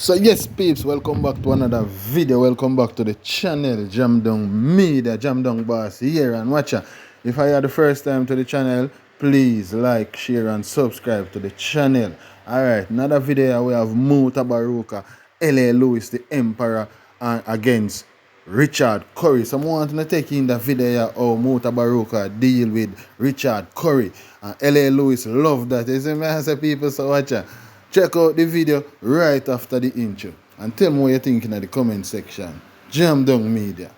So yes peeps, welcome back to another video. Welcome back to the channel Jam Down Media, Jam Down Boss here and watcher. If I are the first time to the channel, please like, share and subscribe to the channel. Alright, another video we have MUTABARUKA, LA Lewis the Emperor against Richard Curry. So I want to take in the video how MUTABARUKA deal with Richard Curry. And LA Lewis love that. You see me, I say people, so watcher. Check out the video right after the intro and tell me what you think in the comment section. Jam Down Media.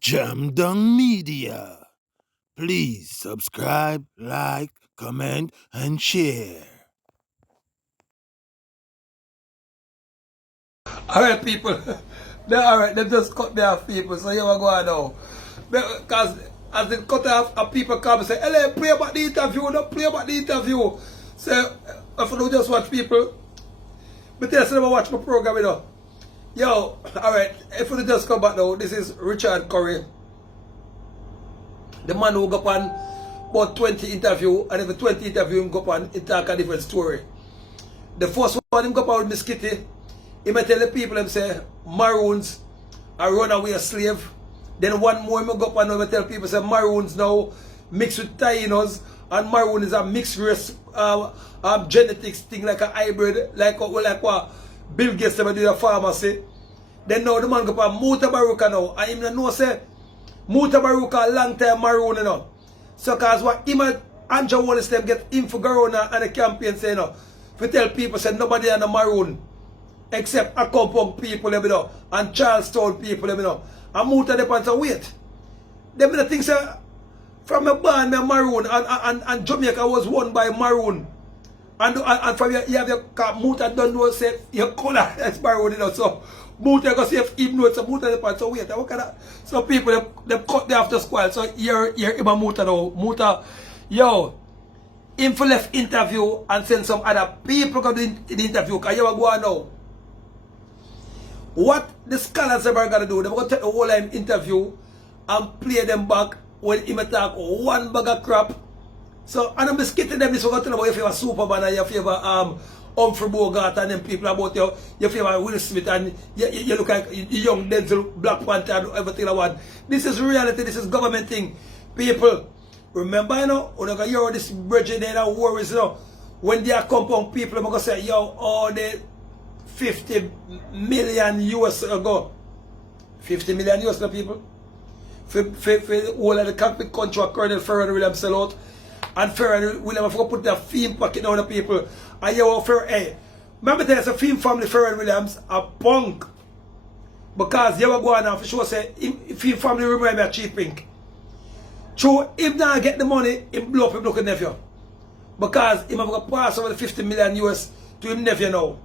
Jam Down Media. Please subscribe, like, comment, and share. Alright, people. Alright, they just cut me off, people. So here we go now. Because as they cut off, people come and say, "Hey, play about the interview, don't play about the interview." So, if you don't just watch people, but tell us never watch my program, you know. Yo, alright, if you just come back now, this is Richard Curry. The man who go up on about 20 interview, and every 20 interview him go up on, he talk a different story. The first one him go up on with Miss Kitty, he might tell the people, him say, Maroons are runaway slave. Then one more him go up and he tell people, say, Maroons now mixed with Tainos, and Maroon is a mixed race genetics thing, like a hybrid, like what Bill Gates ever did a pharmacy. Then now the man go up MUTABARUKA now, and him know say MUTABARUKA a long time Maroon, you know. So cause what him and Andrew Wallace them get him for go around and the campaign say, you know, to tell people say nobody on the Maroon except a couple of people, you know, and Charlestown people, you know. And Muta depends say wait. Them the things say from a band me Maroon and Jamaica was won by Maroon. And from you have your Muta don't know say your color is Maroon, you know. So Muta go say if him know it's a Muta depends so wait. What kind of so people they cut the after squad. So here him a Muta now. Muta, yo, him for left interview and send some other people go do the interview. Cause you go on now. What the scholars are going to do, they're going to take the whole interview and play them back when he talk one bag of crap. So, and I'm just getting them this, we're going to tell about your favorite Superman and your favorite Humphrey Bogart and them people about your favorite Will Smith and you look like young Denzel, Black Panther and everything I want. This is reality, this is government thing. People, remember, you know, when you hear this bridging there and worries, you know, when they are compound people, I'm going to say, yo, all the 50 million US ago. 50 million US people. For all of the cockpit country Colonel Ferrer Williams sell out. And Ferrer Williams have put their theme pocket on the people. And you Ferrer, hey. Remember there's a theme family Ferrer Williams, a punk. Because you were going on for sure say theme family remember a cheap pink. So if not get the money, him blow up him look at nephew. Because him have got pass over the 50 million US to him nephew now.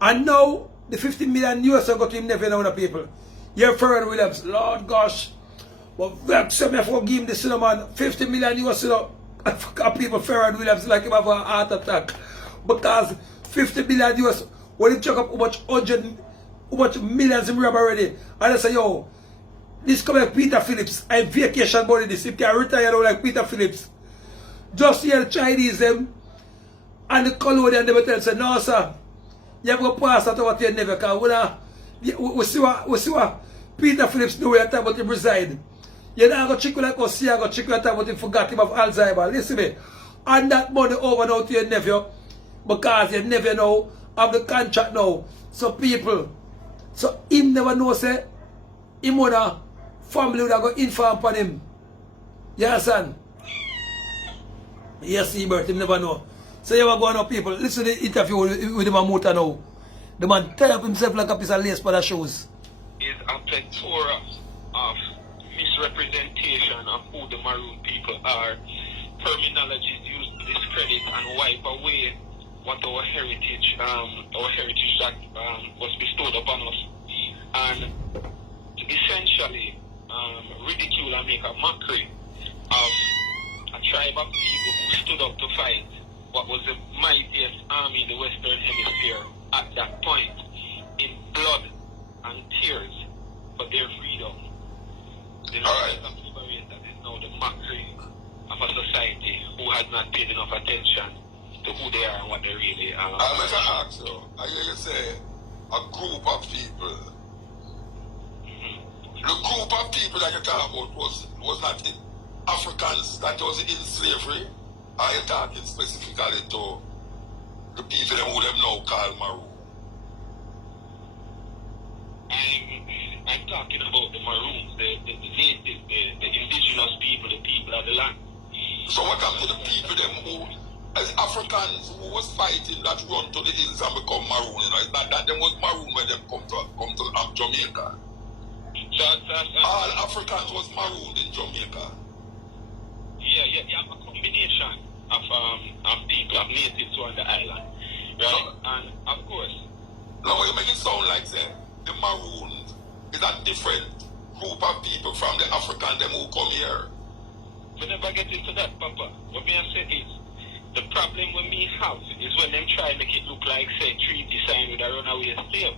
And now, the 50 million US go to him never know the people. You're Ferrer Williams, Lord gosh. But vex me for give him this, man. 50 million US, you know. People Ferrer Williams like him have a heart attack. Because 50 million US, when he check up how much millions him rob already. And I say, yo, this come like Peter Phillips. I vacation money this. He can retire now like Peter Phillips. Just here the Chinese them and the Colombian them tell say, no sir. You have to pass that over to your never because we see what Peter Phillips do at about him reside. You don't go check like us see I go check at about him forgot him of Alzheimer. Listen me. And that money over now to your nephew because your nephew now have the contract now. So people, so him never know say him wanna family would go inform upon him. You understand? Yes, Ebert, him never know. So you are going up people, listen to the interview with the Mamuta now. The man tie up himself like a piece of lace for the shoes. Is a plethora of misrepresentation of who the Maroon people are. Terminologies used to discredit and wipe away what our heritage that was bestowed upon us. And essentially ridicule and make a mockery of a tribe of people who stood up to fight what was the mightiest army in the Western Hemisphere at that point, in blood and tears for their freedom. The right. Of liberation that is now the mockery of a society who has not paid enough attention to who they are and what they really are. I'm going to ask you. I hear you say a group of people. The group of people that you talk about was not in Africans that was in slavery. Are you talking specifically to the people who them now call Maroon? I'm talking about the Maroons, the natives, the indigenous people, the people of the land. So what happened to the people them who, as Africans who was fighting that run to the hills and become Maroon? You know, it's not that them was Maroon when them come to Jamaica. All Africans was Maroon in Jamaica. Yeah, you have a combination of people, of natives on the island, right? And of course. Now you make it sound like say the Maroons is a different group of people from the African them who come here. We never get into that, Papa. What me I say is, the problem when we have is when them try to make it look like, say, treaty signed with a runaway slave.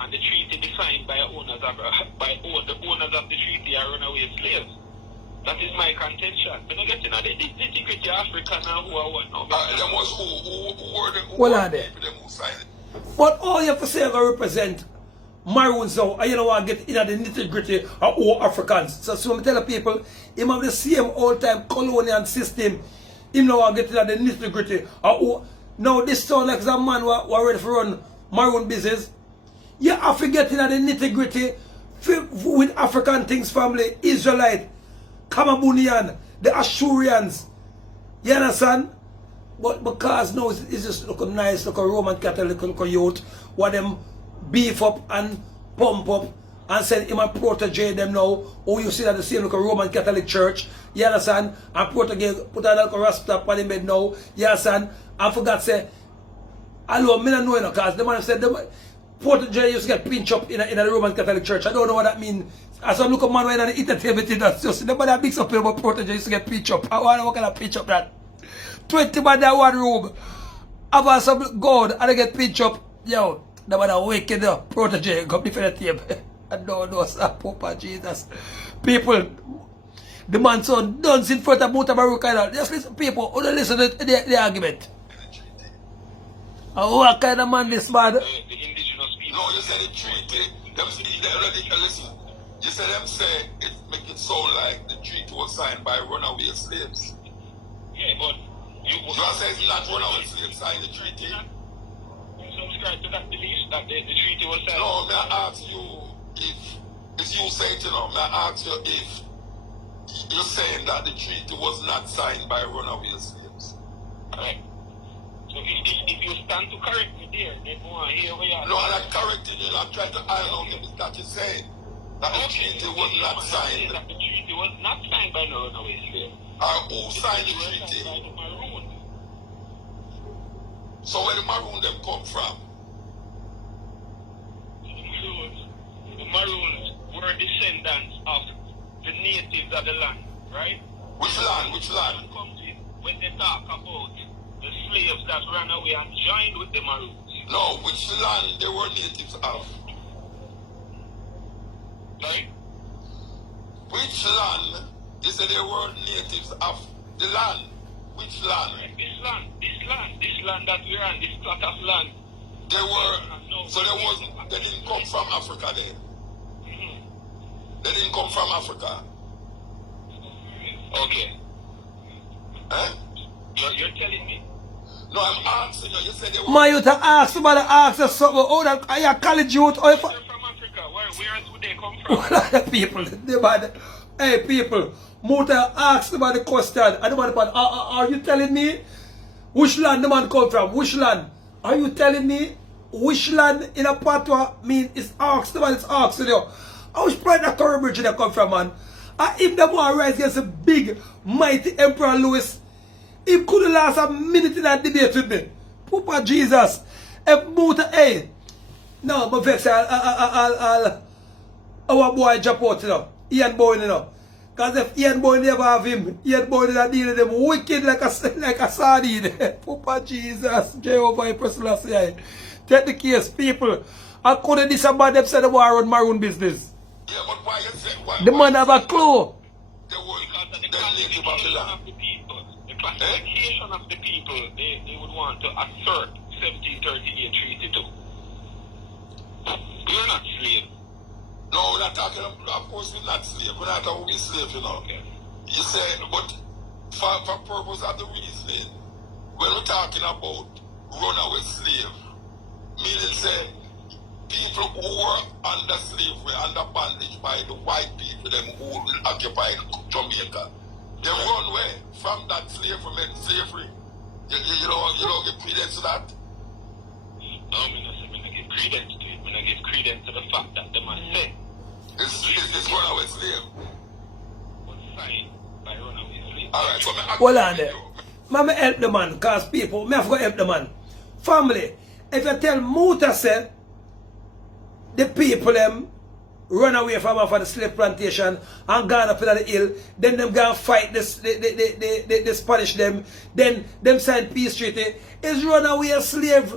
And the treaty defined by owners of the owners of the treaty are runaway slaves. That is my contention. We're not getting at the nitty-gritty African now who are what now. Them was who were the Well, are they? people them who signed it. But all you have to say are going to represent Maroons now, and you know what, get in the nitty-gritty of all Africans. So I tell the people, him have the same old-time colonial system. Him now get in the nitty-gritty. Now this sound like a man who ready to run Maroon business. You have to get in the nitty-gritty with African things family, Israelite, Cameroonian, the Ashurians. You understand? But because now it's just look nice, look a Roman Catholic, look a youth, what them beef up and pump up and send him and protege them now. Or you see that the same look a Roman Catholic church, you understand? And protege, put a little rasta on the bed now, you understand? I forgot say, hello, me not know you know, because the man said, protege used to get pinch up in the Roman Catholic church. I don't know what that means. As I look at man when I eat the that's just, nobody big up about protege used to get pinch up. I wonder what kind of pinch up that. 20 man in one room. Have some gold and I get pinch up. Yo, the man wicked up. Protege, come defend the tape. I don't know, sir. Papa Jesus. People, the man son dance in front of MUTABARUKA. Just listen, people, who don't listen to the argument. What kind of man this man? The indigenous people. No, you say the treaty. They already listen. You say them say it make it sound like the treaty was signed by runaway slaves. Yeah, but you are saying it's not runaway slaves signed the treaty? You subscribe to that belief that the treaty was signed? No, may I ask you if you say it, you know, may I ask you if you're saying that the treaty was not signed by runaway slaves? Right. So if you stand to correct me there, then go on here where you are. No, I'm not correcting you. I'm trying to iron out that you're saying that the treaty was not signed. That the treaty was not signed by no runaway slave. Who signed the treaty? By the Maroon. So where the Maroon them come from? The Maroons were descendants of the natives of the land, right? Which land? Which land? When they talk about the slaves that ran away and joined with the Maroons. No, which land they were natives of? Right? Which land? They said they were natives of the land. Which land? This land that we're on, this plot of land. They were, so they didn't come from Africa then? They didn't come from Africa? Okay. Eh? You're telling me? No, I'm asking you. You said they were... My youth ask somebody ask us something. Oh, that are you a college youth? Or if They're from Africa. Where else would they come from? people, they bad. Hey people, Muta ask about the question. And the man, are you telling me which land the man come from? Which land? Are you telling me which land in a patois mean it's asked? The man is asking you. I was pride that Curry Bridge they come from, man. And if the man rise against a big, mighty Emperor Louis, he couldn't last a minute in that debate with me. Papa Jesus. If Muta, hey, no, but vex, our boy jump out, you know. Ian Boyne, you know. Because if Ian Boyne never have him, Ian Boyne that deal with them wicked like a sardine. Papa Jesus, Jehovah, I take the case, people. I couldn't disabad them say the war on Maroon business. Yeah, but why you say... Why, the man have a clue. They were Because the of the classification native of the land. of the people. The classification of the people, they would want to assert 1738 treaty too. We are not slaves. No, we're not talking, of course we're not slaves. We're not talking about slaves, you know. Okay. You say, but for purpose of the reasoning, when we're talking about runaway slave, meaning say, people who were under slavery, under bondage by the white people, them who occupied Jamaica, they run away from that slavery. You don't give credence to that? No, I'm not give credence to it. I'm not give credence to the fact that the man said. It's runaway slave. Was signed by runaway slave. Alright, so Hold on there. Me help the man, cause people, me have to help the man. Family, if you tell Muta say, the people them run away from off of the slave plantation and gone up into the hill, then them go and fight the Spanish them, then them sign peace treaty, is runaway slave.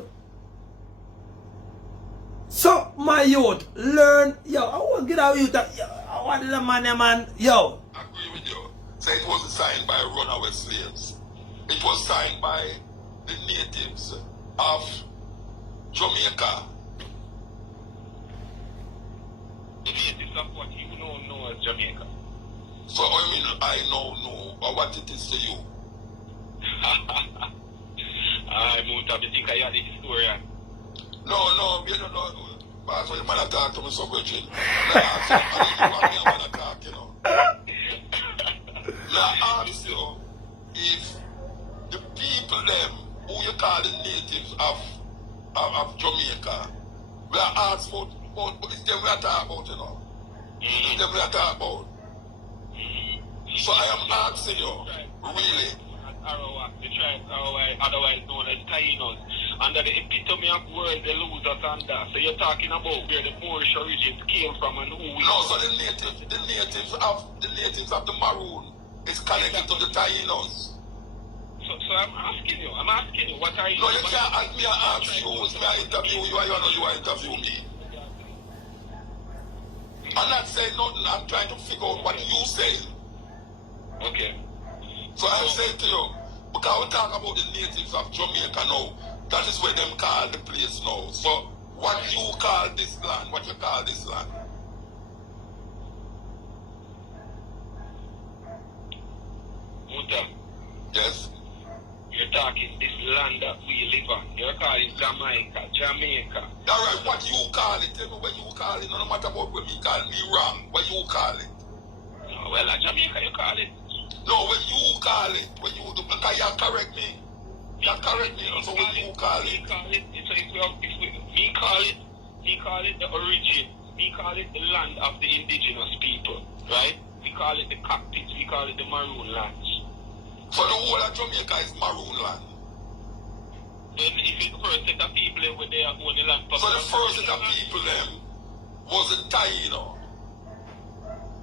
So my youth, learn, yo, I want to get out youth, yo, I want the man, yo. I agree with you. So it wasn't signed by runaway slaves. It was signed by the natives of Jamaica. The natives of what you know as Jamaica. So I mean, I know what it is to you. I think I had the historian. No, you don't know. That's why you might talk to me so virgin. I want to talk, you know. Now I ask you if the people them who you call the natives of Jamaica, we are asked about it's them we are talking about, you know. It's them we are talking about. So I am asking you, really. The tribe otherwise known as Tainos. Under the epitome of words, they lose us on that. So you're talking about where the Moorish origins came from and who we No, so the natives of the Maroon is connected to the Tainos. So I'm asking you, what are you? No, you can't ask me, I ask you, I interview you, I know you interview me. I'm not saying nothing, I'm trying to figure out what you say. Okay. So I'm saying to you, because we talk about the natives of Jamaica now, that is where them call the place now. So what you call this land, what you call this land? Muta, Yes? you're talking this land that we live on. You're calling Jamaica. Alright, what you call it? Tell me what you call it. No matter about when me call me wrong. What you call it? No, well, Jamaica you call it. No, when you call it, when you do, because you correct me. You correct me, so when you call it. Me call it the origin. We call it the land of the indigenous people, right? We call it the cockpits, we call it the maroon lands. So the whole of Jamaica is maroon land. Then if it's the first set of people when they are on the land. So the first set of people them wasn't Taino.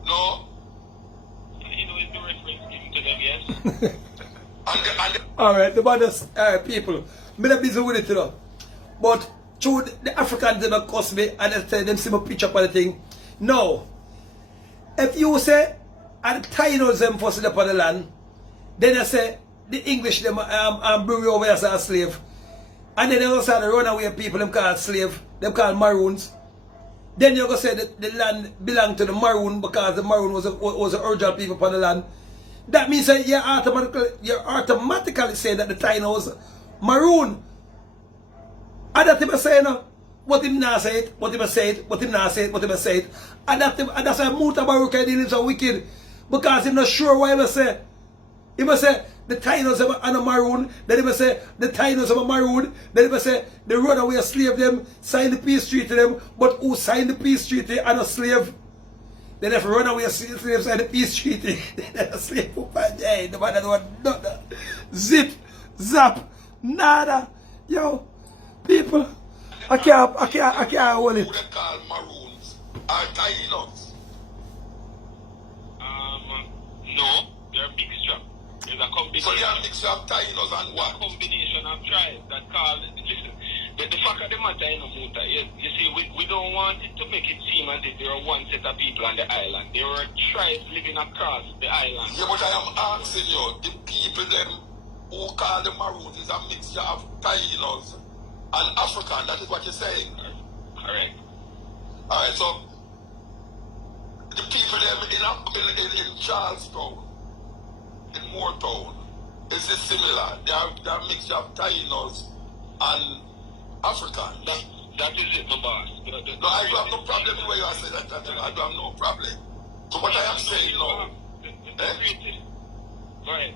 No? You know, it's the reference given to them, yes? Alright, the brothers, people, I'm not busy with it, you know. But through the Africans, they cuss me and they say them see my picture for the thing. No. If you say, and the Tainos them first up on the land, then they say, the English them bring you over as a slave. And then they also the runaway people, them call slave, them call maroons. Then you're going to say that the land belonged to the maroon because the maroon was the original people upon the land. That means that you're automatically saying that the Tainos maroon. And that him say no. What him not say it, what him say it, what him not say it, what him say it. And that's why MUTABARUKA is so wicked. Because he's not sure what he must say. He must say the Tainos are a maroon, then he must say the Tainos are a maroon, then he must say the runaway slave them, sign the peace treaty them, but who signed the peace treaty and a slave? Then if runaway slaves sign the peace treaty, then a slave who find, hey, the man that want nothing. Zip, zap, nada. Yo, people, I can't hold it. Who they call maroons are Tainos. No, they're a mixture. There's a combination. So they are a mixture of Tainos and what? A combination of tribes that call, listen, the fact of the matter, you know, Muta, you see, we don't want it to make it seem as if there are one set of people on the island. There are tribes living across the island. Yeah, but I am asking you, the people them who call the maroons is a mixture of Tainos an African. That is what you're saying. Correct. Alright, so the people in Charlestown, in Moortown, is it similar? They are a mixture of Tainos and African. That is it, my boss. No, I do have no problem with what you are saying. I do have no problem. So what I am saying now, Go ahead.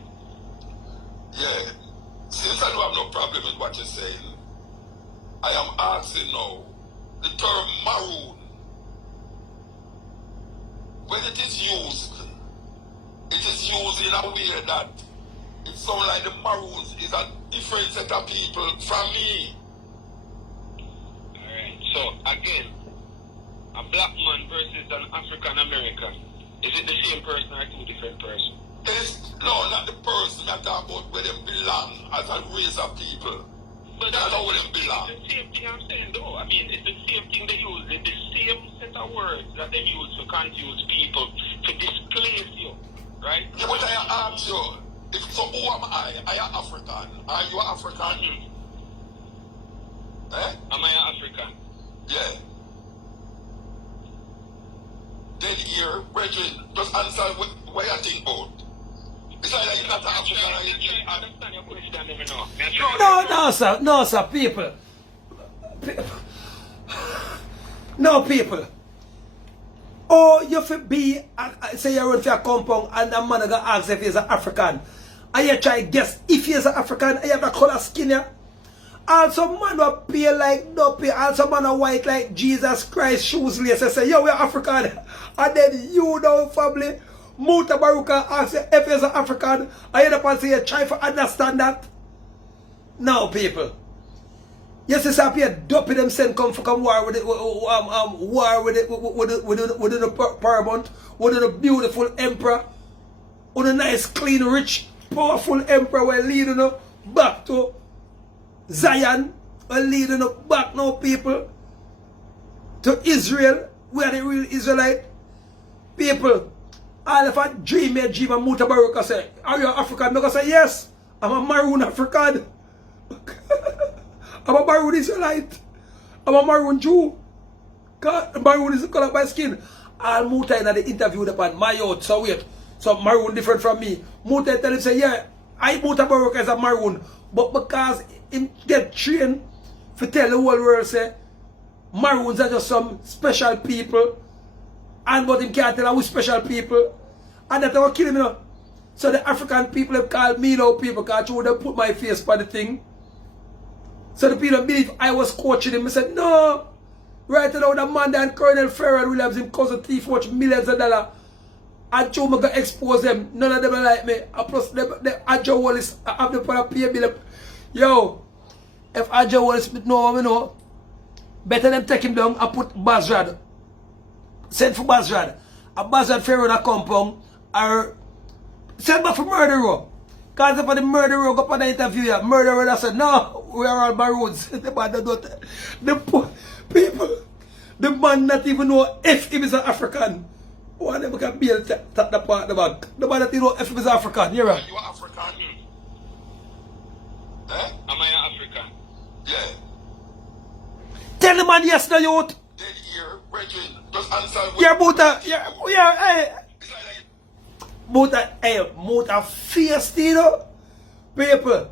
yeah, since I do have no problem with what you're saying, I am asking now, the term maroon, when it is used in a way that it sounds like the Maroons is a different set of people from me. Alright, so again, a black man versus an African American. Is it the same person or two different persons? No, not the person I talk about where they belong as a race of people. But that's not where they belong. It's the same thing I'm saying though. I mean, it's the same thing they use. It's the same set of words that they use to confuse people, to displace you, right? Yeah, but I ask you, so who am I? I am African. Are you African? Eh? Am I African? Yeah. Then here, brethren, just answer what you think about. It's like you're not African. I understand your question, never know. No, sir, people. No, people. Oh, you fit be, say you run for a compound and the man gonna ask if he's an African. And you try to guess if he's an African and you have the color skin here. Also, man will pale like dopey. Also, man will white like Jesus Christ shoes lace. I say, yo, we're African. And then you know, family, MUTABARUKA asks if he's an African. And you don't say you try to understand that. No, people. Yes, it's up here dopey them send come for war with it, war with the paramount, with the beautiful emperor, with a nice, clean, rich, powerful emperor we're leading back to Zion, we're leading back now, people, to Israel. We are the real Israelite people. All of a dream and MUTABARUKA say, are you African? I say, yes, I'm a maroon African. I'm a maroon Israelite. I'm a maroon Jew. Maroon is the color of my skin. All Muta in the interview upon my out. So wait. So maroon different from me. Muta tell him say, yeah, I MUTABARUKA is a maroon. But because him get trained to tell the whole world say maroons are just some special people. And but him can't tell who special people. And that will kill him, you know. So the African people have called me now people because they would put my face for the thing. So the people believe I was coaching him. I said, no. Right now, the man that Colonel Farrell Williams, him cousin thief, watch millions of dollars. And so I'm going to expose them. None of them are like me. And plus, the Adjo Wallace, I have the power to pay bill. Yo, if Adjo Wallace know, better them take him down and put Bazrad. Send for Bazrad. A Bazrad Farrell that compound, or send back for murderer. Because if the murderer go up on the interview, murderer that said, no, we are all maroons. The people, the man not even know if he is an African. Why never can be able to tap the part the back. The man not even know if he is African. You're right. Are you African? Eh? Am I African? Yeah. Tell the man yes, no youth. Then here, brethren, just answer. Yeah, Muta, hey. Muta fierce, you know? People.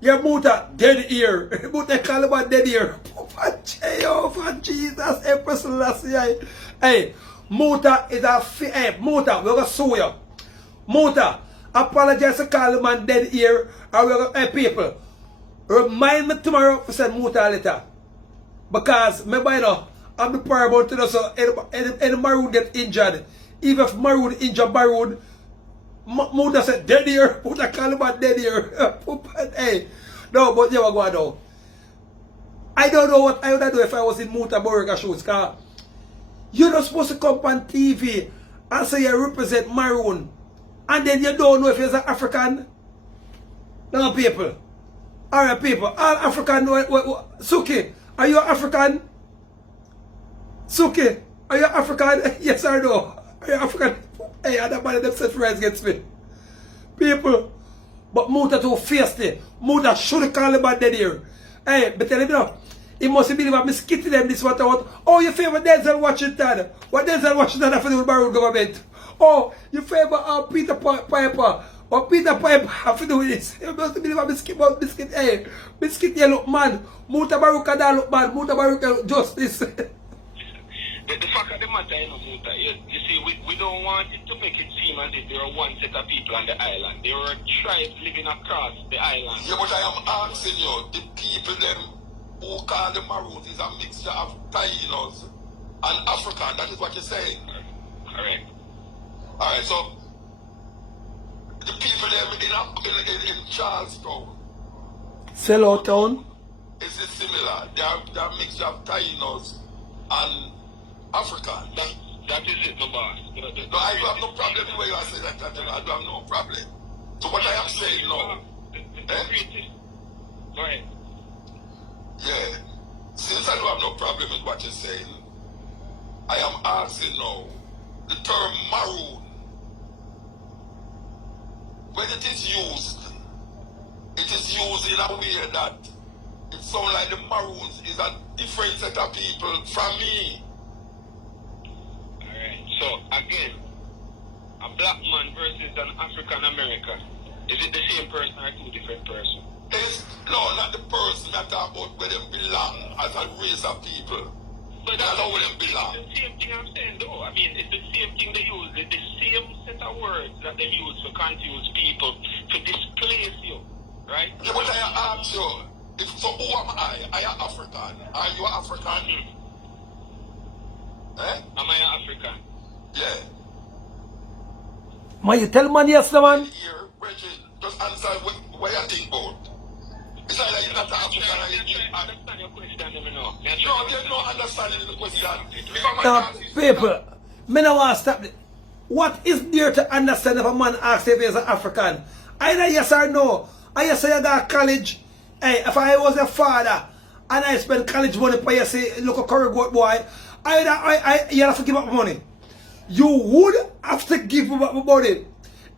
Yeah, Muta dead ear. Muta call about dead ear. For Jesus, Empress Selassie. Hey, Muta is a hey, Muta, we're gonna sue you. Muta, apologize to call the man dead ear. And we're gonna, hey, people, remind me tomorrow to send Muta a letter. Because, remember, you know, I'm the paramount to know, so any maroon get injured. Even if maroon injure maroon, Muta said dead here. Muta call him a dead here. Hey, no, but you go down. I don't know what I would do if I was in MUTABARUKA shoes. Cause you're not supposed to come on TV and say you represent maroon, and then you don't know if you're an African. No, people. Alright, people. All African. Suki, are you African? Suki, are you African? Yes or no? Are you African? Hey, I don't mind them set friends against me. People. But Muta too feisty. Muta should call him a dead here. Hey, but tell him now. He must believe I'm skitting them this what I want. Oh, you favor Denzel Washington. What Denzel Washington have to do with Maroon government? Oh, you favor Peter Piper. Or Peter Piper have to do with this. You must believe I'm biscuit. Hey, biscuit you look man. MUTABARUKA da look man. MUTABARUKA justice. The fact of the matter, you know, Muta, you see, we don't want it to make it seem as if there are one set of people on the island. There are tribes living across the island. Yeah, but I am asking you, the people them who call the Maroons is a mixture of Tainos and African. That is what you're saying. Correct. Alright, so the people them in Charlestown, Sellout town. is it similar? They are a mixture of Tainos and African. That is it, my boss. No, I do have no problem the way you say that. I do have no problem. So what I am saying now, Go ahead. yeah, since I do have no problem with what you're saying, I am asking now, the term maroon, when it is used in a way that it sounds like the Maroons is a different set of people from me. Alright, so again, a black man versus an African American. Is it the same person or two different persons? No, not the person that talk about where they belong as a race of people. But That's not where they belong. It's the same thing I'm saying though. I mean, it's the same thing they use. It's the same set of words that they use to confuse people, to displace you, right? Yeah, but I ask you, so who am I? I am African. Are you African? Eh? Am I an African? Yeah. Man, you tell man yes, no, man. Here, Reggie, just answer what you think about. It's like you're not an African. I understand your question, let me know. No, there's no understanding in the question. If I'm Now, people, me no want to stop it. What is there to understand if a man asks if he's an African? Either yes or no. I say you got college. Hey, if I was a father and I spend college money for you, say, look a curry goat boy, you have to give up money. You would have to give up money.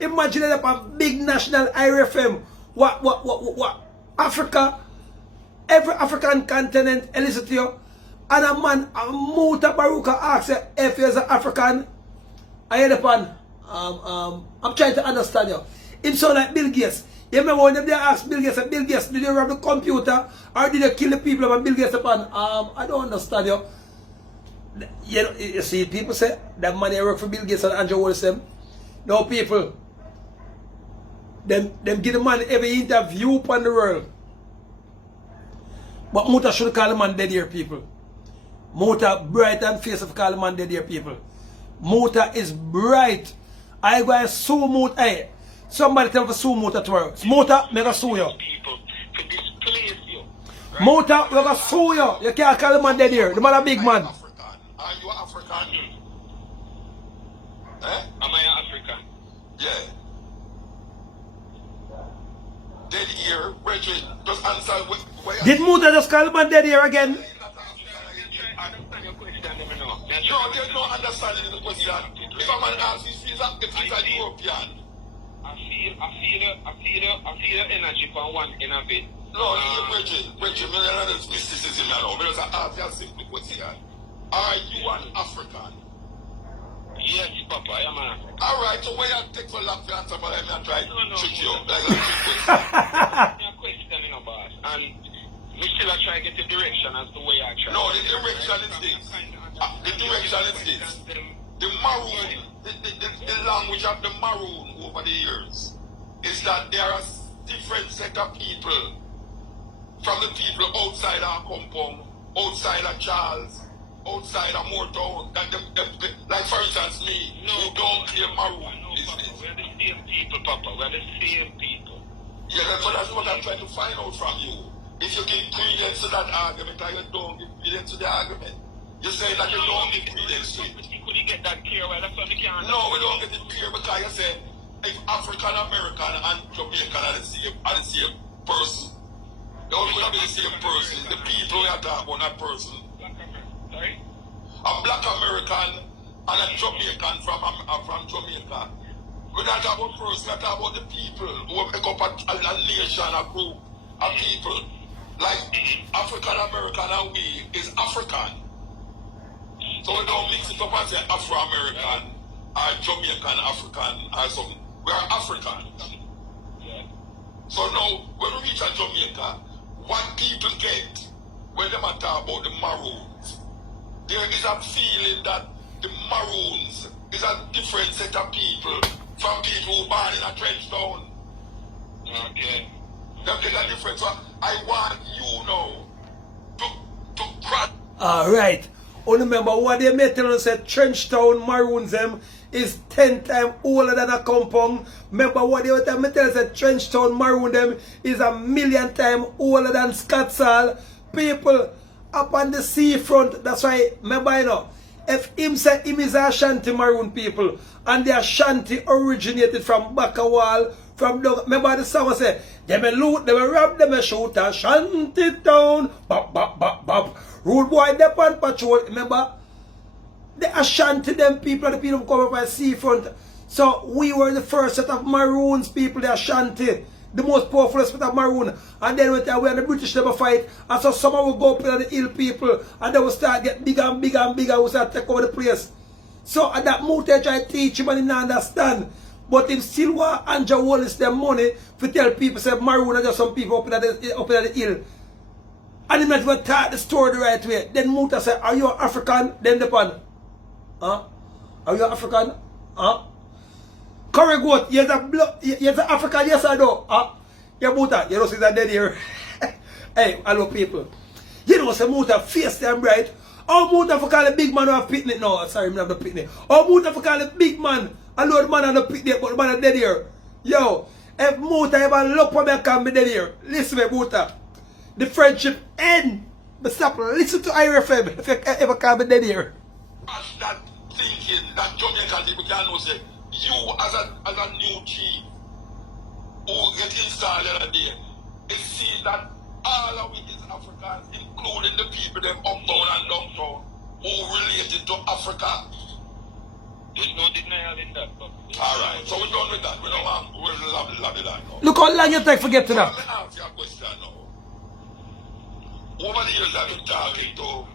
Imagine that a big national IRFM. What? Africa, every African continent elicit you, and a man, a MUTABARUKA asks you if he's an African. I hear the pan. I'm trying to understand you. It sound like Bill Gates. You remember when they asked Bill Gates, did you rob the computer or did you kill the people? And Bill Gates upon, I don't understand you. You know, you see, people say that money work for Bill Gates and Andrew Wilson. No, people. Them give the man every interview upon the world. But Muta should call the man dead here, people. Muta bright and face of call the man dead here, people. Muta is bright. I go and sue Muta. Hey, somebody tell me to sue Muta tomorrow. Muta, me go sue you. People to displace you. Right? Muta, we go sue you. You can't call the man dead here. The man a big man. African. Are you African? Eh? Am I an African? Yeah. Dead here, Reggie, just answer where Did Muta just call the man dead here again? I understand your question, let me know. No, there's no understanding in the question. If a man asks if he's a European. I feel the energy from one end of it. No, Reggie, me don't know mysticism, you know. Me just ask you a simple question. Are you an African? Yes, Papa, I am an African. Alright, so where you take for long to answer for them and try to trick you? Like a question, you know, boss. And we still are trying to get the direction as to where I try. No, the direction is this. The direction is this. The Maroon, the language of the Maroon over the years is that there are different set of people from the people outside our compound, outside of Charles, outside of Moortown. Like for instance me, who don't claim Maroon. We're the same people, Papa. We're the same people. Yeah, that's what I'm trying to find out from you. If you give credence to that argument or you don't give credence to the argument. You say that you don't give credence to it. Could you get that clear? Well, that's what we can't. No, we don't get it clear because you say if African American and Jamaican are the same person. They all going to be the same person. The people we are talking about, that person. Sorry? A black American and a Jamaican from Jamaica. We're not talking about person, we're talking about the people who make up a nation, a group of people. Like African American and we is African. So we don't mix it up and say Afro-American or Jamaican African or something. We are African. So now, when we reach Jamaica, what people get when they talk about the Maroons, there is a feeling that the Maroons is a different set of people from people who born in a trench town. Okay. Them get a difference. So I want you now to crack. Alright. Remember what they made tell us that trench town Maroons them is 10 times older than a compound. Remember what they were telling me tell us that trench town Maroon them is 1,000,000 times older than Scotsall. People up on the seafront, that's why remember you know, if him say him is a Ashanti Maroon people and the Ashanti originated from Bakawal, from the, remember the song say, them a loot, them a rob, them a shoot, Ashanti town, bop, bop, bop, bop. Rude boy, they on patrol, remember? The Ashanti, them people, the people who come up by seafront. So we were the first set of Maroons people, the Ashanti, the most powerful set of Maroon. And then when the British never fight, and so someone will go up to the hill people, and they will start get bigger and bigger and bigger, and will start take over the place. So at that Muta try to teach him and he not understand. But him still want Andrew Wallace their money to tell people say Maroon are just some people up at the hill. And he not even taught the story the right way. Then Muta said, are you an African? Then the pan. Huh? Are you African? Huh? Curry goat, you're an African, yes or no? Huh? Yeah, Muta, you know, see that dead here. Hey, hello people. You know, say Muta, face them right. Oh, Muta for call a big man who have picnic. No, sorry, I'm not the picnic. Oh, Muta for call a big man. I know the man on the picnic, but the man is dead here. Yo, if Muta ever look for me, I can be dead here. Listen to me, Muta. The friendship end. But stop, listen to IRFM if you ever can be dead here. That thinking that Jamaican people can know say you as a new chief who get installed the other day is see that all of it is Africans, including the people them uptown and downtown who related to Africa. There's no denial in that. Alright, so we're done with that. We don't want to love that now. Look how long you take to get to that. Let me ask you a question now. Over the years I've been talking to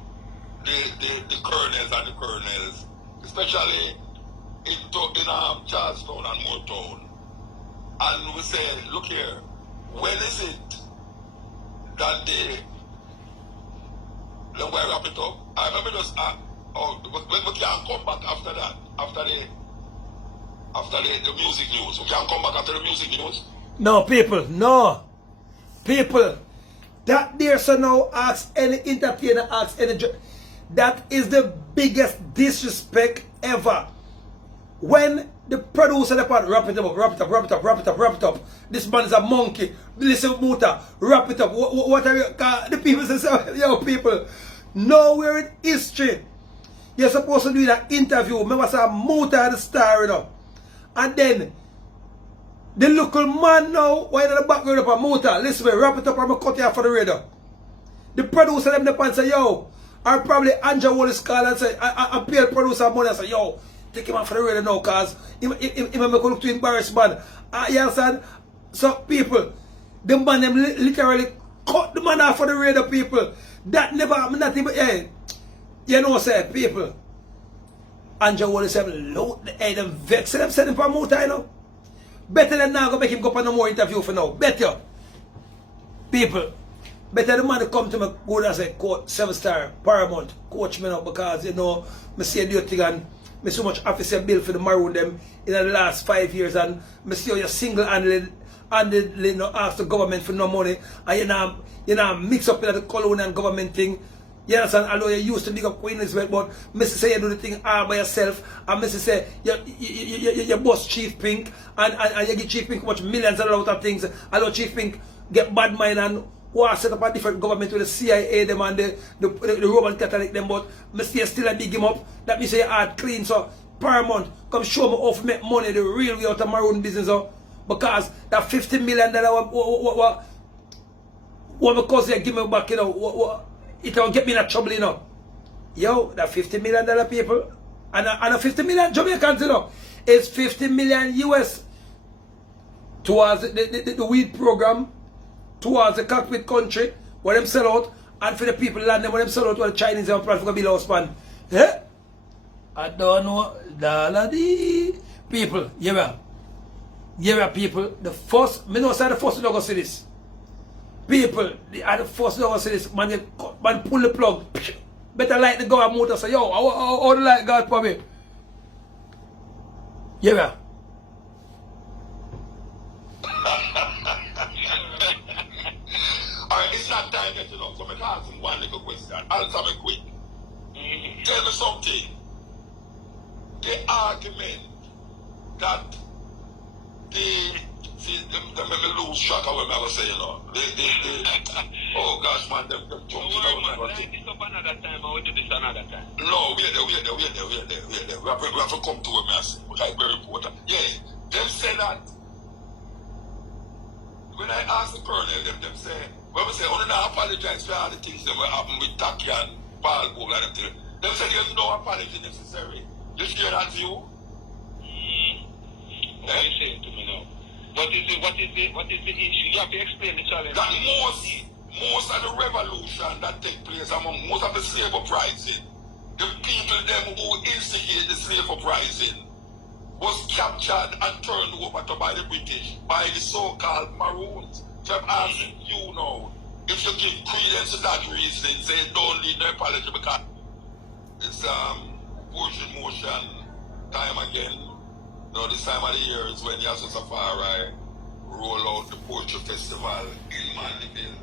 the colonels and the colonels, especially in Charlestown and Moortown. And we say, look here, when is it that let me wrap it up. I remember just when we can come back after that, after the music news. We can come back after the music news. No, people, no. People, that there so now ask any entertainer, ask any that is the biggest disrespect ever. When the producer the part wrap it up, wrap it up, wrap it up, wrap it up, wrap it up. This man is a monkey. Listen, Muta, wrap it up. What are you? The people say, yo, people, nowhere in history you're supposed to do that interview. Remember, say Muta the star, you know. And then the local man now, why in the background of a Muta, listen, wrap it up, I'm gonna cut you off for the radio. The producer them the pan say, yo, or probably Andrew Wallace call and say, I pay the producer money and say, yo, take him off for the radio now, cause he make look to embarrass man. You understand? So people, the man them literally cut the man off for the radio, people. That never happened, not even, hey, you know, say, people, Andrew Wallace them load the head and vex them, send him for Muta, you know. Better than now, go make him go for no more interview for now. Better. People. Better the man to come to me good and say, coach, 7-star, Paramount, coach me now because, you know, I see the thing and I so much officer bill for the Maroon them in the last 5 years and I see you single-handedly you know, ask the government for no money and you know, mix up in the colonial government thing. You understand? Although you used to big up Queen Elizabeth, but Mr. say you do the thing all by yourself, and Mr. say you boss Chief Pink, and you give Chief Pink much millions and a lot of things. Although Chief Pink get bad mind and want to set up a different government with the CIA them and the Roman Catholic them, but Mr. still a big him up. That means your heart clean. So Paramount, come show me how to make money the real way out of Maroon business, because that $50 million what my cousin give me back, you know. It will get me in a trouble, you know. Yo, that $50 million people, and a 50 million Jamaicans, you know, it's 50 million US towards the weed program, towards the cockpit country, when them sell out, and for the people land them when them sell out, when the Chinese have a plan for to build a house pan. Eh? I don't know. People, yeah, people, the first, me know say the first to see this. People, the first to see this, man pull the plug. Better light the God motor, say, yo, how the light God for me? Yeah. Alright, it's not time yet, you know, so I'm asking one little question. Answer me quick. Tell me something. The argument that them make me lose track of what I was saying, you know. Oh gosh, man, them jump to that one. This up another time, I will do this another time. No, wait there. We have to come to a mess, which is very important. Yeah, them say that. When I ask the colonel, them say, when we say, oh, no, apologize for all the things that happen with Taki and Paul Bogle and them. Them say, there's no apology necessary. You share that view? What are you saying to me now? What is the issue? You have to explain the challenge. That most of the revolution that take place among most of the slave uprising, the people them who instigated the slave uprising was captured and turned over to by the British, by the so-called Maroons. So I'm asking you now, if you give credence to that reason, say don't need no apology because it's pushing motion time again. Now this time of the year is when the Safari roll out the Poetry Festival in Mandeville.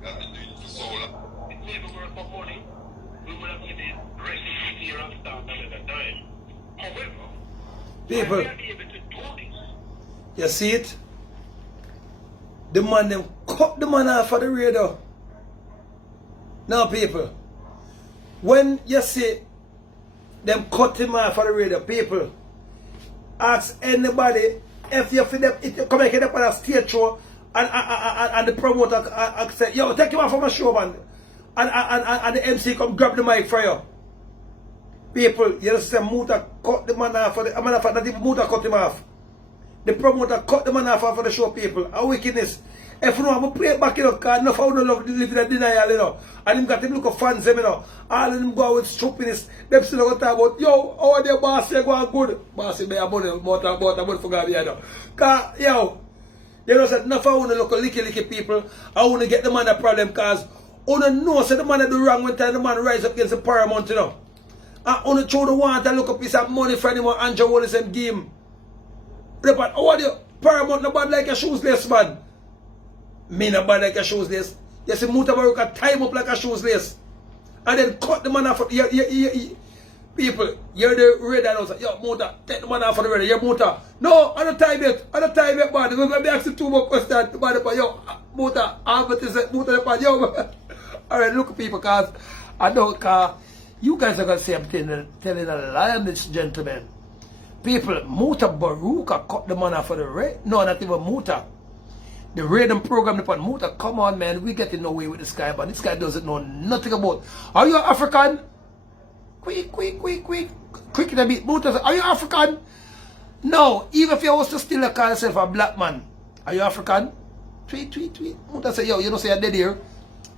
We have been doing it for so long. It's never worth for money. We will have made it rest here and start another time. However, People, we are able to do this. you see it? The man them cut the man off of the radio. Now people, when you see them cut him off of the radio, people, ask anybody if you feel them, if you come and get up on a stage show and the promoter say, yo, take him off from a show, man. And the MC come grab the mic for you. People, you just say Muta cut the man off for the man, not even Muta cut him off. The promoter cut the man off for the show, people. A wickedness. If you know, I'm going to play it back, you know, because enough of them love live in a denial, you know. And them got them look of fans, you know. All of them go out with stupidness. Them still going to talk about, yo, how are they boss, you going good? Boss, you may have money, about for God, you know. Because, yo, you know, said enough of them look licky people. I want to get the man a problem, because you know, say the man do wrong when time the man rise up against the Paramount, you know. And only throw the want to look up piece of money for anyone Andrew Wallace and game. But how are you? Paramount nobody like a shoeless man. Me nobody like a shoeless. You see MUTABARUKA time up like a shoeless. And then cut the man off. People, you're the red and also, yo, Muta, take the man off of the red. You're Muta. No, I don't time it. I don't time it, man. We're going to be asking 2 more questions. Yo, Muta, Muta, yo. Alright, look people, because I know, you guys are going to say I'm telling a lie on this gentleman. People, MUTABARUKA cut the man off of the red. No, not even Muta. The rhythm program upon Muta. Come on, man. We getting nowhere with this guy, but this guy doesn't know nothing about. Are you African? Quick in a bit. Muta, are you African? No. Even if you was to still call yourself a black man. Are you African? Tweet. Muta say, yo, you don't say a dead here.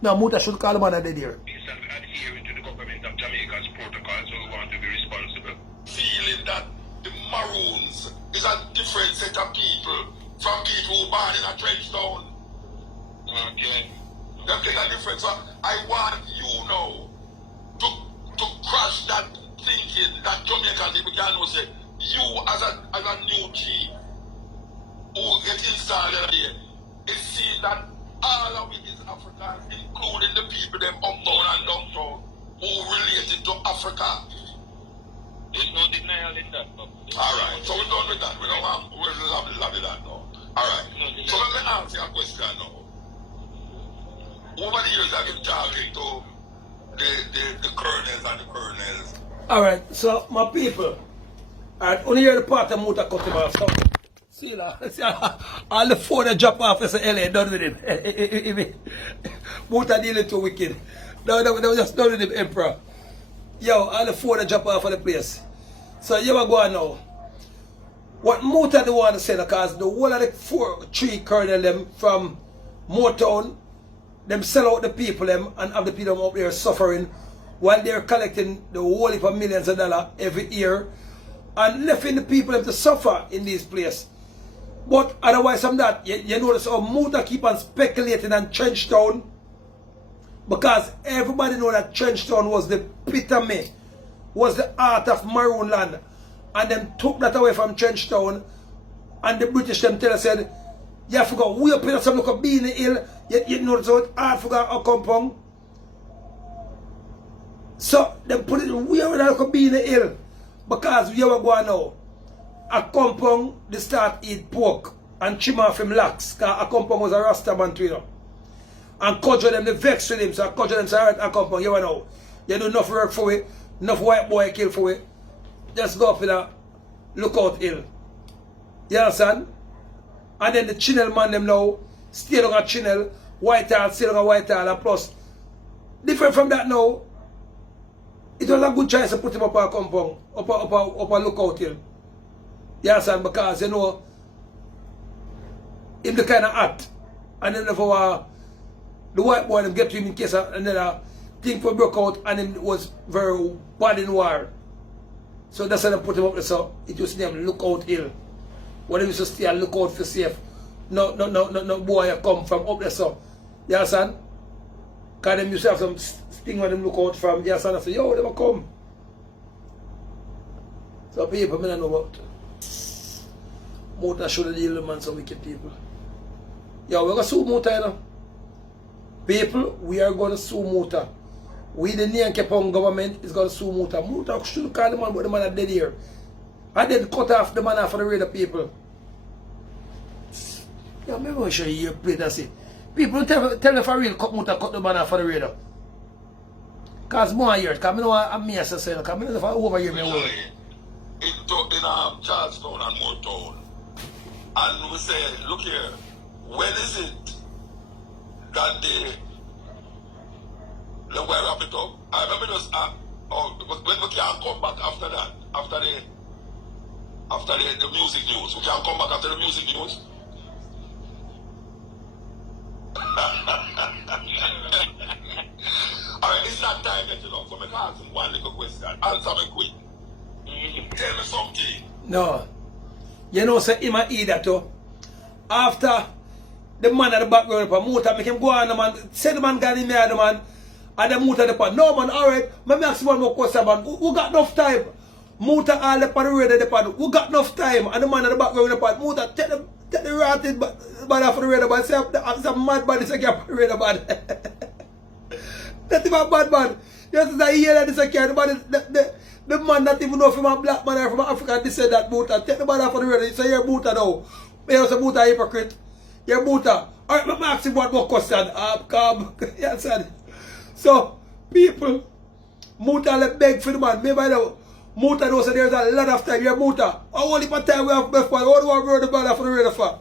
No, Muta should call the man a dead here. Adhering to the government of Jamaica's protocols, so we want to be responsible. Feeling that the Maroons is a different set of people from people who born in a trench town. Okay. There's a difference. So I want you now to crush that thinking that Jamaican people can know say you as a new chief who get installed here is seeing that all of it is Africans, including the people them uptown and downtown who related to Africa. There's no denial in that. Alright, so we're done with that. We don't want to love that now. Alright. So let me answer your question now. Over the years I've been talking to the colonels and the colonels. Alright, so my people, alright, only hear the part of Muta cut him off. So, see that? All the phone that drop off, it's LA, done with him. Muta dealing too wicked. No, just done with him, Emperor. Yo, all the phone that drop off of the place. So you are going now. What Muta do want to say, because the whole of the 3 colonel them from Motown, them sell out the people them and have the people up there suffering while they're collecting the whole heap of millions of dollars every year and leaving the people them to suffer in this place. But otherwise from that, you notice how Muta keep on speculating on Trenchtown, because everybody know that Trenchtown was the epitome, was the art of Maroon land, and them took that away from Trenchtown, and the British them tell us said, you have to go way up in some look of Beanie Hill, you notice how it's hard for a compound. So they put it way up in a look of Beanie Hill, because we were going now. A compound, they start eat pork and trim off him locks, because a compound was a Rasta man to, you know. And conjure them, they vex with him, so I conjure them, say, alright, a compound, you know. You do enough work for it, enough white boy kill for it. Just go up in a lookout hill. You understand? And then the channel man them now, stay on a channel, Whitehall, stay on a Whitehall, and plus, different from that now, it was a good chance to put him up a compound, up a lookout hill. You understand? Because, you know, him the kind of act, and then for the white boy them get to him in case another thing for broke out, and him was very bad in war. So that's why they put him up there, so it was named Lookout Hill. When he used to stay and look out for safe. No boy come from up there, so. You understand? Because them used to have some thing when them look out from, you understand? I say, yo, they will come. So people, I don't know about Muta should deal with man, some wicked people. Yo, we're going to sue Muta, you know. People, we are going to sue Muta. We, the Nyankepong government, is going to sue Muta. Muta should call the man, but the man are dead here. And then cut off the man off for the radar people. Yeah, maybe I show you play that see. People tell me for real cut the man off for the radar. Because more years, because I know I'm me as I say, because I know if I overhear me word. In Charlestown and Moortown. And we say, look here, when is it that they will wrap it up? I remember just, when we can come back after that, after the music news. We can come back after the music news. Alright, it's not time yet, you know, so I can ask him one little question. Answer me quick. Tell me something. No. You know, say him and eat that too. After the man at the background of Muta make him go on the man, say the man got him here, the man, and the Muta the pan. No man, alright, let me ask you one more question, man. Who got enough time? Muta all the pan radio the pan. Who got enough time? And the man at the background the pan. Muta take the ratted man off the radio, but say I'm a mad man, this a cap radio man. That's a bad man. Just as I hear that this a cap, the man not even know if I'm a black man or from Africa, they say that Muta. Take the man off the radio. So you're Muta now. You're a Muta hypocrite. You're Muta. Alright, let me ask you one more question. Yes, so people, Muta let beg for the man. Maybe I know. Muta knows that there's a lot of time. You're Muta. Only for time we have left one. All the one word the man for the radar for.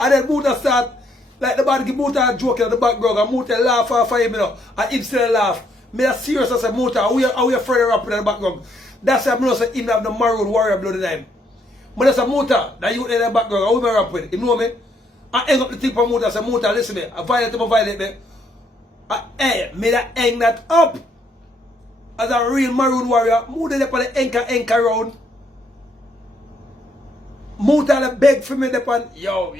And then Muta start, like the man give Muta a joke in the background, and Muta laugh for him, you know, and him still laugh. Me a serious as a Muta, how we afraid of rapping in the background. That's why I know that him have the Maroon warrior blood in him. But that's a Muta, that you in the background, how we rap with. You know me? I hang up the tip of Muta, I say, Muta, listen me, I violate me. Me that hang that up. As a real Maroon warrior, Muta left on the anchor round. Muta beg for me upon, yo,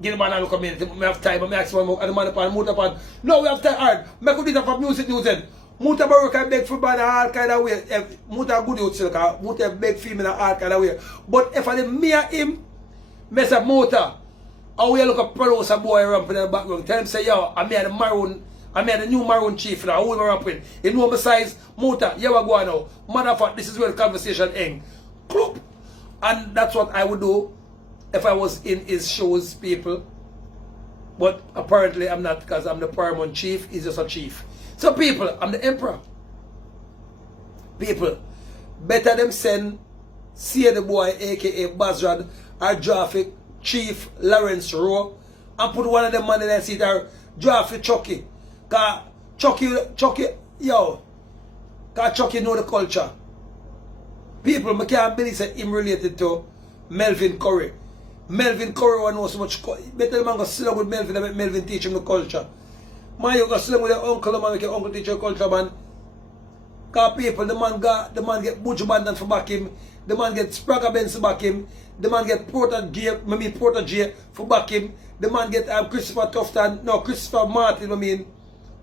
give the man a look at me, I have time, I ask one more, and the man upon, Muta upon, no, we have time, hard, I could do that for music news then. MUTABARUKA beg for man all kind of way, Muta good youth still, because Muta beg for me in all kind of way. But if I me and him, I say, Muta, how we look at producer boy ramping in the background, tell him say, yo, I'm here the Maroon, I'm here the new Maroon chief now, who am I ramping? You know my size, Muta, you ever go now? Matter of fact, this is where the conversation ends. Cloop. And that's what I would do if I was in his shows, people. But apparently I'm not, because I'm the paramount chief, he's just a chief. So people, I'm the emperor. People, better them send see the boy, aka Bazrad, or Jaffic, Chief Lawrence Rowe, and put one of them man in there seat or Jaffic Chucky. Cause Chucky, yo, cause Chucky know the culture. People, I can't believe that him related to Melvin Curry. Melvin Curry one knows so much. Better the man go sit down with Melvin and make Melvin teach him the culture. Man, you go sling with your uncle, man, with your uncle teach your culture, man. Cause people, the man get Butch Bandan for back him, the man get Sprague Benz for back him, the man get Protege for back him, the man get Christopher Tufton, no, Christopher Martin, I mean,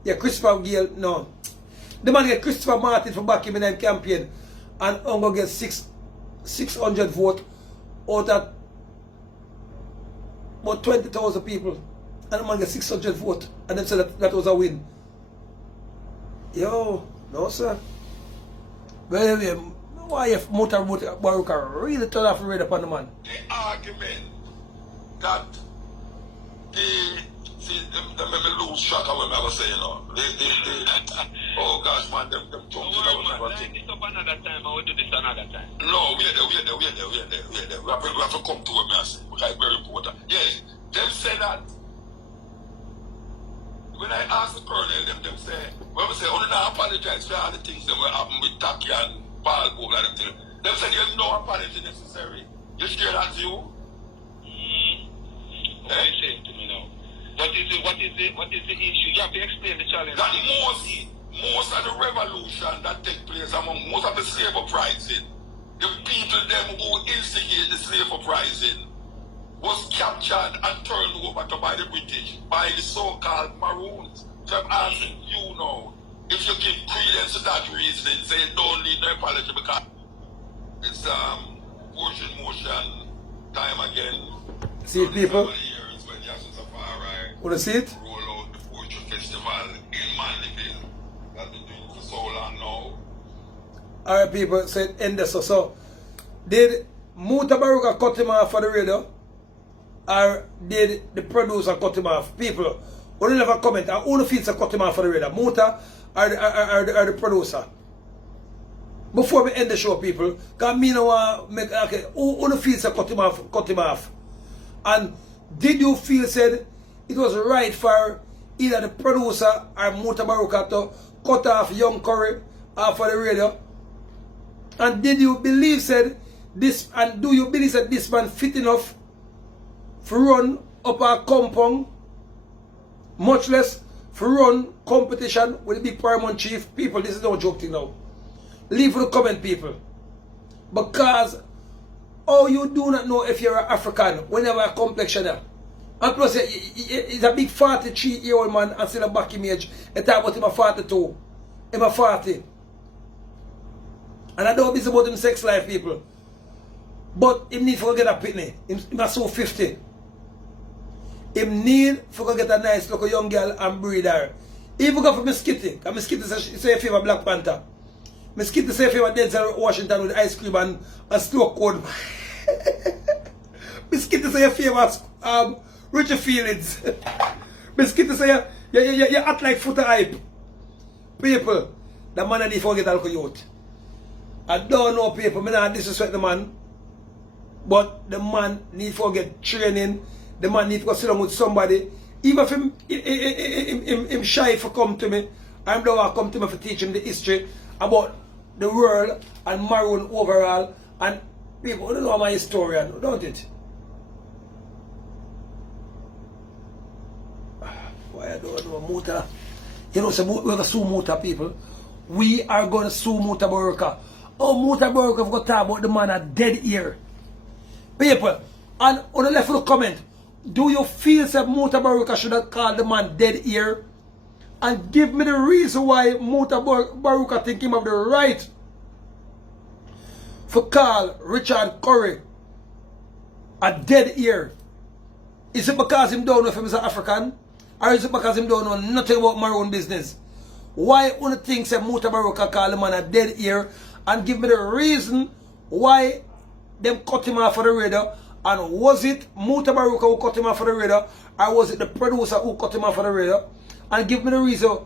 yeah, Christopher Gale, no. The man get Christopher Martin for back him in that campaign, and Uncle get 600 votes out of about 20,000 people, and the man get 600 votes, and them said that was a win. Yo, no sir. Well, why if MUTABARUKA really turn off the radar upon the man? The argument that they made me lose track of what I was saying, you know. Oh gosh, man, them talk to that one. This up another time, I will do this another time. No, we have to come to what I say, because it's very important. Yes, them say that. When I ask the colonel, them say, when we say, oh, no, apologize for all the things that were happening with Taki and Paul Bogle and them, them say there's no apology necessary. You share that view? What are you saying to me now? What is the issue? You have to explain the challenge. That most of the revolution that take place among most of the slave uprising, the people them who instigate the slave uprising, was captured and turned over to by the British, by the so-called Maroons. So I'm asking you now, if you give credence to that reasoning, say you don't need no apology because it's motion time again. See it, people? Years when Safari Wanna see it? roll out the poetry festival in Mandeville that been doing for so long now. Alright, people, so it ended. So did MUTABARUKA cut him off for the radio? Or did the producer cut him off? People, only leave a comment. And who feels to cut him off for the radar? Muta or the producer? Before we end the show, people, because me no want make okay. Who feels to cut him off? Cut him off. And did you feel said it was right for either the producer or MUTABARUKA to cut off Young Curry off for the radio? And did you believe said this? And do you believe that this man fit enough for run up our compound, much less for run competition with the big Paramount chief? People, this is no joke thing now. Leave the comment, people. Because oh, you do not know if you're an African whenever a complexion there. And plus, he's a big 43-year-old man and still a back image. And talk about him a 42. Him a 40. And I don't know about him sex life, people. But him need to get a pitney. Him a so 50. Him need to get a nice look young girl and breed her. Even go for Miss Kitty. Because Miss Kitty say favor Black Panther. Miss Kitty say favor Denzel Washington with ice cream and stroke code. Miss Kitty say favor Richard Feelings. Miss Kitty say you act like foot hype. People, the man need to get a look youth. I don't know, people, I don't disrespect the man. But the man need to get training. The man need to go sit down with somebody. Even if him shy for come to me, I'm the one come to me for teach him the history about the world and Maroon overall. And people don't know I'm a historian, don't it? Why I don't know Muta. You know, so we're going to sue Muta, people. We are going to sue MUTABARUKA. Oh, MUTABARUKA have got to talk about the man at dead ear. People, and on the left of the comment, do you feel that MUTABARUKA should have called the man dead ear? And give me the reason why MUTABARUKA think him have the right for call Richard Curry a dead ear. Is it because him don't know if he's an African? Or is it because him don't know nothing about Maroon business? Why one thinks that MUTABARUKA call the man a dead ear? And give me the reason why them cut him off for the radar. And was it MUTABARUKA who cut him off for the radar? Or was it the producer who cut him off for the radar? And give me the reason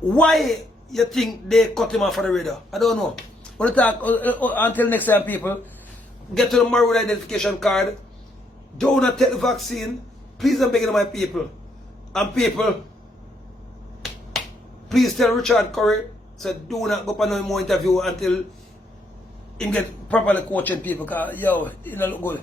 why you think they cut him off for the radar. I don't know. Until next time, people, get to the Maroon identification card. Do not take the vaccine. Please, I'm begging my people. And people, please tell Richard Curry, so do not go for no more interview until him get properly coaching people. Because, yo, it don't look good.